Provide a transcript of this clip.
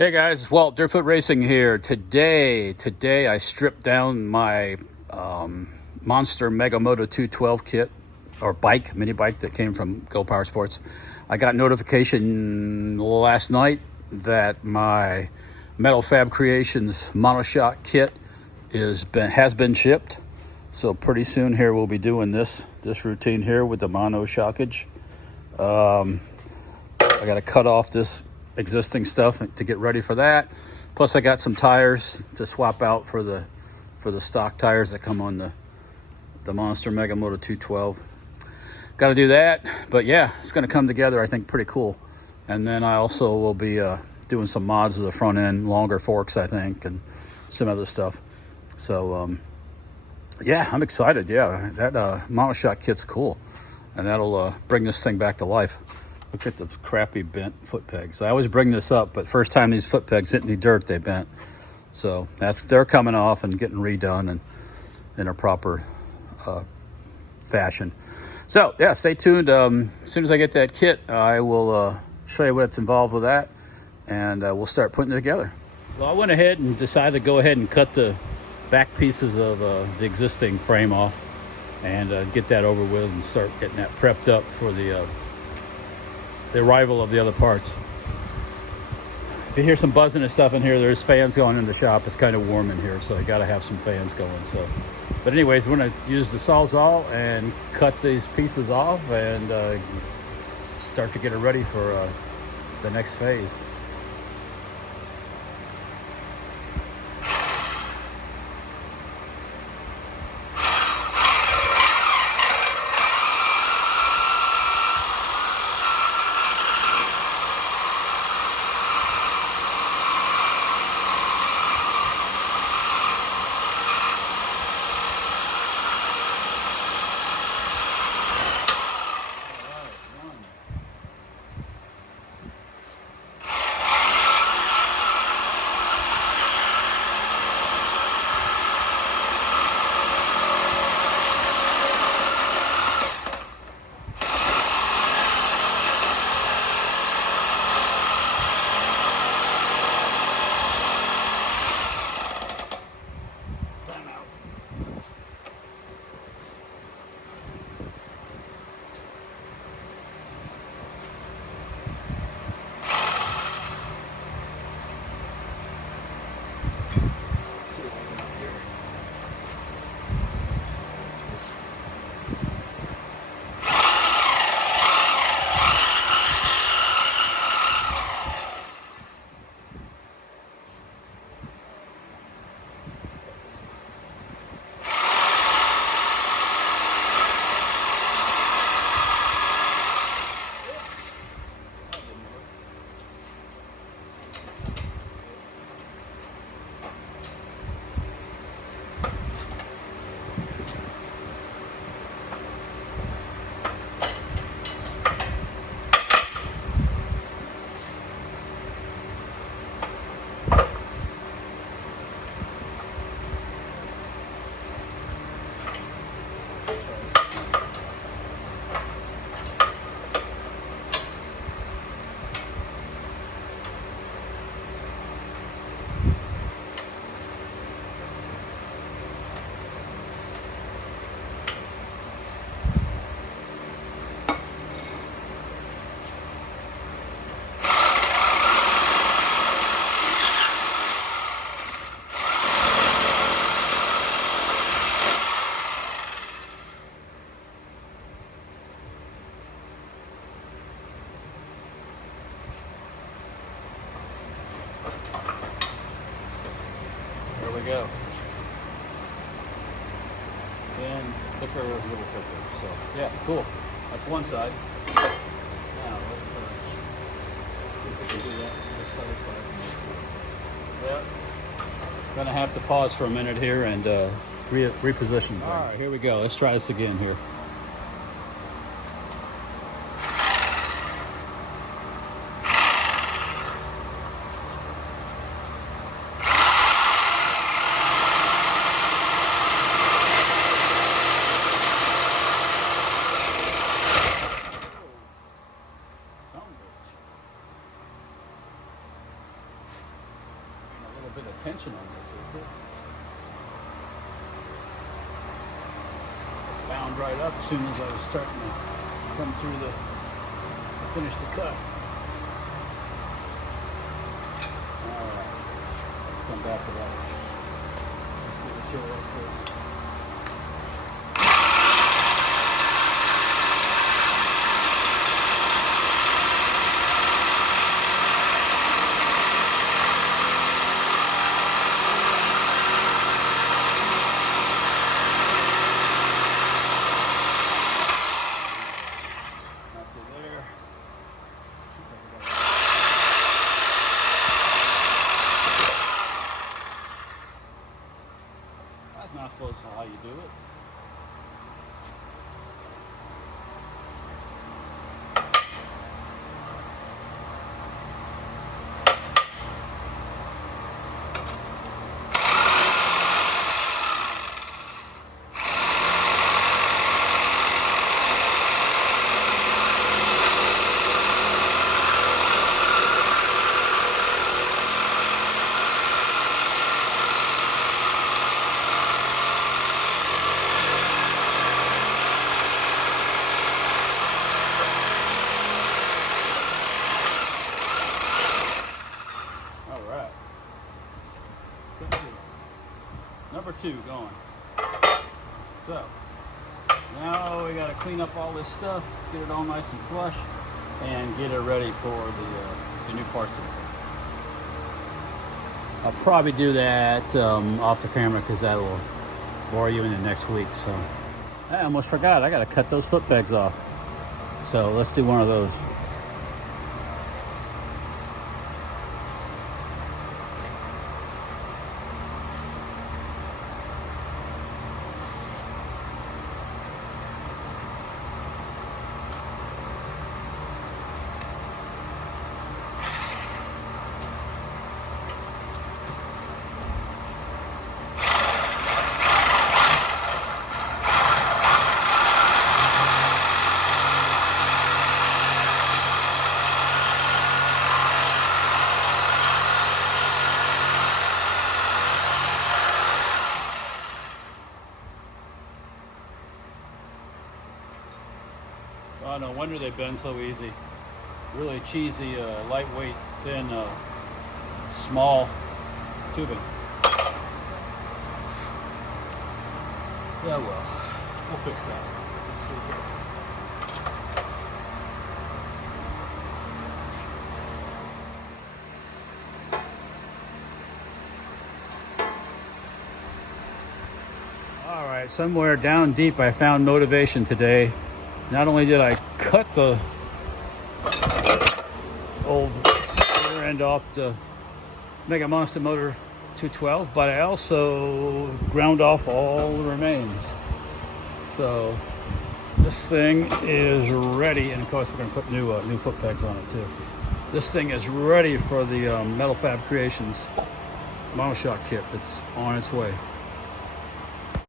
Hey guys, Walt Deerfoot Racing here. Today I stripped down my Monster Mega Moto 212 kit or mini bike that came from Go Power Sports. I got notification last night that my Metal Fabcreations Monoshock kit has been shipped. So pretty soon here we'll be doing this routine here with the mono shockage. I got to cut off this existing stuff to get ready for that. Plus I got some tires to swap out for the stock tires that come on the Monster Mega Moto 212. Got to do that, but yeah, it's going to come together I think pretty cool. And then I also will be doing some mods to the front end, longer forks I think, and some other stuff. So yeah, I'm excited. Yeah, that Monoshock kit's cool, and that'll bring this thing back to life. Look at the crappy bent foot pegs. I always bring this up, but first time these foot pegs hit any dirt, they bent. So they're coming off and getting redone and in a proper fashion. So yeah, stay tuned. As soon as I get that kit, I will show you what's involved with that, and we'll start putting it together. Well, I went ahead and decided to go ahead and cut the back pieces of the existing frame off and get that over with and start getting that prepped up for the arrival of the other parts. If you hear some buzzing and stuff in here, there's fans going in the shop. It's kind of warm in here, so I got to have some fans going. So, but anyways, we're going to use the Sawzall and cut these pieces off and start to get it ready for the next phase. Go. And thicker, a little thicker. So yeah, cool. That's one side. Now let's see if we can do that on this other side. Yeah. Gonna have to pause for a minute here and reposition things. All right, here we go. Let's try this again here. a bit of tension on this, is it? It bound right up as soon as I was starting to come through to finish the cut. Alright, let's come back to that. Let's do this here real quick. That's not supposed to how you do it. Number 2 going. So now we got to clean up all this stuff, get it all nice and flush, and get it ready for the new parts of it. I'll probably do that off the camera because that will bore you into next week. So I almost forgot, I got to cut those foot pegs off. So let's do one of those. Oh, no wonder they bend so easy. Really cheesy, lightweight, thin, small tubing. Yeah, well, we'll fix that. Let's see here. All right, somewhere down deep I found motivation today. Not only did I cut the old rear end off the Mega Moto 212, but I also ground off all the remains. So this thing is ready, and of course we're going to put new foot pegs on it too. This thing is ready for the Metal Fabcreations Monoshock kit. It's on its way.